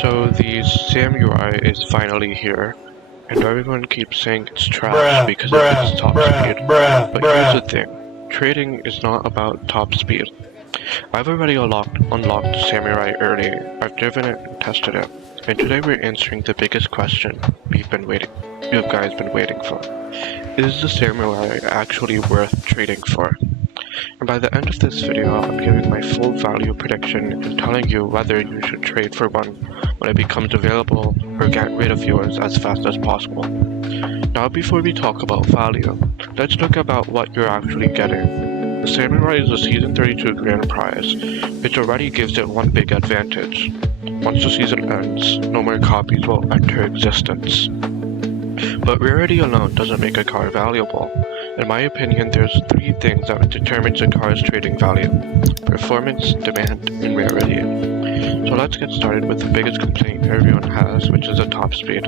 So the Samurai is finally here, and everyone keeps saying it's trash because of its top speed. But here's the thing, trading is not about top speed. I've already unlocked Samurai early, I've driven it and tested it, and today we're answering the biggest question you guys been waiting for. Is the Samurai actually worth trading for? And by the end of this video, I'm giving my full value prediction and telling you whether you should trade for one when it becomes available or get rid of yours as fast as possible. Now before we talk about value, let's look about what you're actually getting. The Samurai is a Season 32 Grand Prize, which already gives it one big advantage. Once the season ends, no more copies will enter existence. But rarity alone doesn't make a car valuable. In my opinion, there's three things that determines a car's trading value: performance, demand, and rarity. So let's get started with the biggest complaint everyone has, which is the top speed.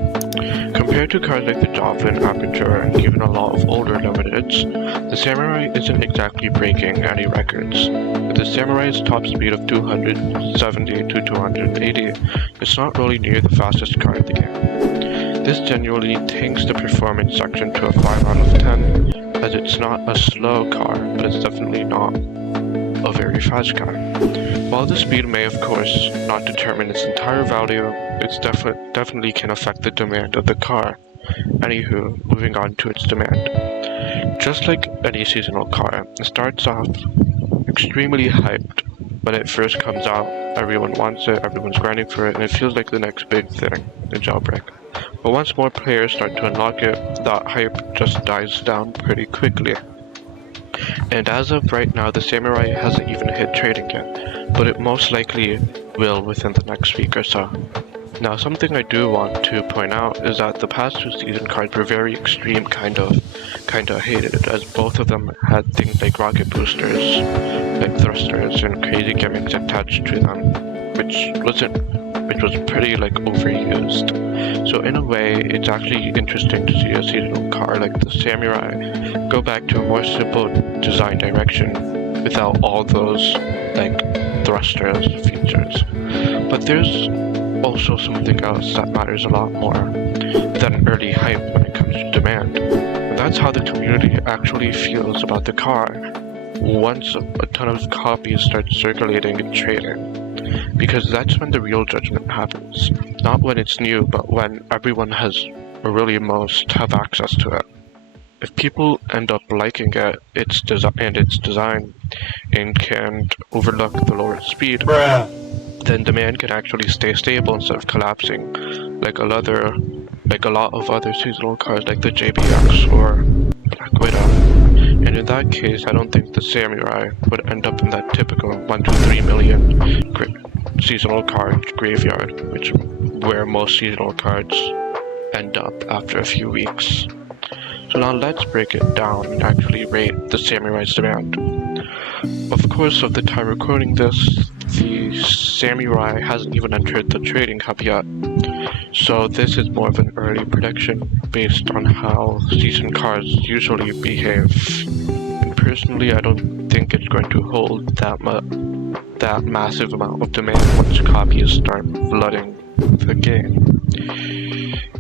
Compared to cars like the Dolphin, Aperture, and even a lot of older limiteds, the Samurai isn't exactly breaking any records. With the Samurai's top speed of 270 to 280, it's not really near the fastest car in the game. This genuinely takes the performance section to a 5 out of 10, as it's not a slow car, but it's definitely not a very fast car. While the speed may of course not determine its entire value, it definitely can affect the demand of the car. Anywho, moving on to its demand. Just like any seasonal car, it starts off extremely hyped. When it first comes out, everyone wants it, everyone's grinding for it, and it feels like the next big thing, the jailbreak. But once more players start to unlock it, that hype just dies down pretty quickly. And as of right now, the Samurai hasn't even hit trading yet, but it most likely will within the next week or so. Now, something I do want to point out is that the past two season cards were very extreme, kind of hated, as both of them had things like rocket boosters, like thrusters, and crazy gimmicks attached to them, which was pretty overused. So in a way, it's actually interesting to see a seasonal car like the Samurai go back to a more simple design direction without all those thrusters features. But there's also something else that matters a lot more than early hype when it comes to demand. And that's how the community actually feels about the car once a ton of copies start circulating and trading. Because that's when the real judgment happens. Not when it's new, but when everyone or really most have access to it. If people end up liking it, its design, and can't overlook the lower speed, then demand can actually stay stable instead of collapsing, like a lot of other seasonal cars like the JBX or Black Widow. And in that case, I don't think the Samurai would end up in that typical 1 to 3 million seasonal card graveyard, where most seasonal cards end up after a few weeks. So now let's break it down and actually rate the Samurai's demand. Of course, of the time recording this, the Samurai hasn't even entered the trading hub yet, so this is more of an early prediction based on how season cards usually behave. And personally, I don't think it's going to hold that massive amount of demand once copies start flooding the game.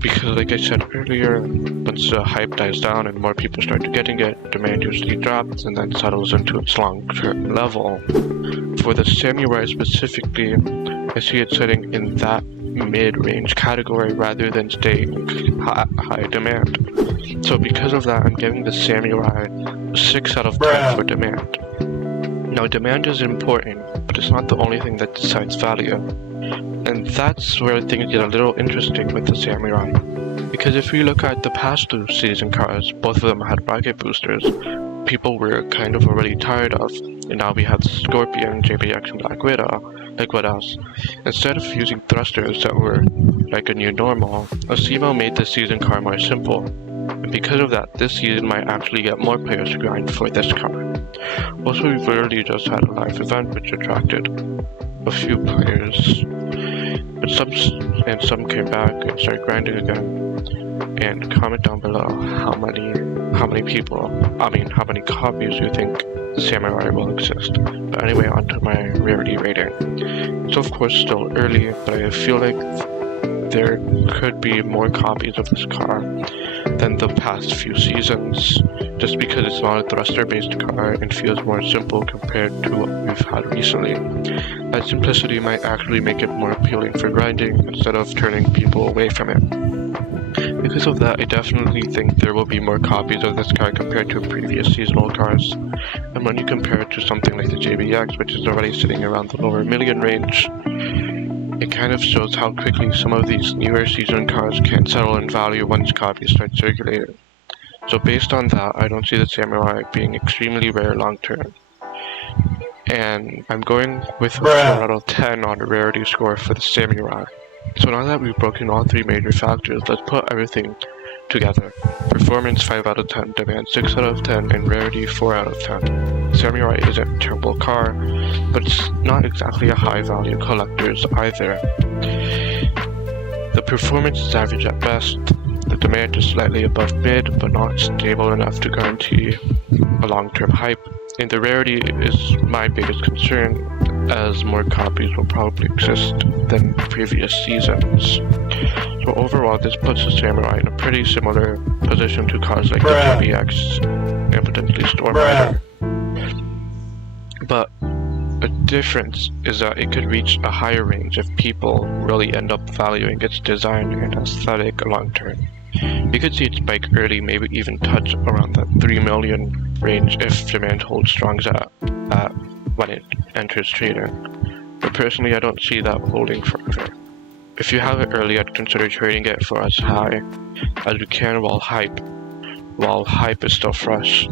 Because like I said earlier, once the hype dies down and more people start getting it, demand usually drops and then settles into its long-term level. For the Samurai specifically, I see it sitting in that mid-range category rather than staying high demand. So because of that, I'm giving the Samurai a 6 out of 10 for demand. Now, demand is important, but it's not the only thing that decides value. And that's where things get a little interesting with the Samurai. Because if we look at the past two season cars, both of them had rocket boosters, people were kind of already tired of, and now we have Scorpion, JBX, and Black Widow. Like what else? Instead of using thrusters that were like a new normal, Osimo made the season car more simple. And because of that, this season might actually get more players to grind for this car. Also, we've literally just had a live event which attracted a few players, and some came back and started grinding again. And comment down below how many copies you think the Samurai will exist. But anyway, on to my rarity rating. It's of course still early, but I feel like there could be more copies of this car than the past few seasons, just because it's not a thruster-based car and feels more simple compared to what we've had recently. That simplicity might actually make it more appealing for grinding instead of turning people away from it. Because of that, I definitely think there will be more copies of this car compared to previous seasonal cars. And when you compare it to something like the JBX, which is already sitting around the lower million range, it kind of shows how quickly some of these newer season cars can settle in value once copies start circulating. So based on that, I don't see the Samurai being extremely rare long term. And I'm going with a 4 out of 10 on a rarity score for the Samurai. So now that we've broken all three major factors, let's put everything together. Performance 5 out of 10, demand 6 out of 10, and rarity 4 out of 10. Samurai isn't a terrible car, but it's not exactly a high value collector's either. The performance is average at best, the demand is slightly above mid, but not stable enough to guarantee a long-term hype, and the rarity is my biggest concern, as more copies will probably exist than previous seasons. So overall, this puts the Samurai in a pretty similar position to cars like the JBX and potentially Storm Rider. But a difference is that it could reach a higher range if people really end up valuing its design and aesthetic long term. You could see it spike early, maybe even touch around the 3 million range if demand holds strong at when it enters trading. But personally, I don't see that holding forever. If you have it early, I'd consider trading it for as high as you can while hype is still fresh.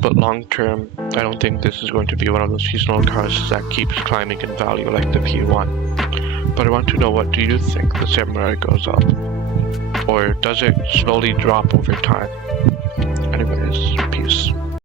But long term, I don't think this is going to be one of those seasonal cars that keeps climbing in value like the P1. But I want to know, what do you think the Samurai goes up? Or does it slowly drop over time? Anyways, peace.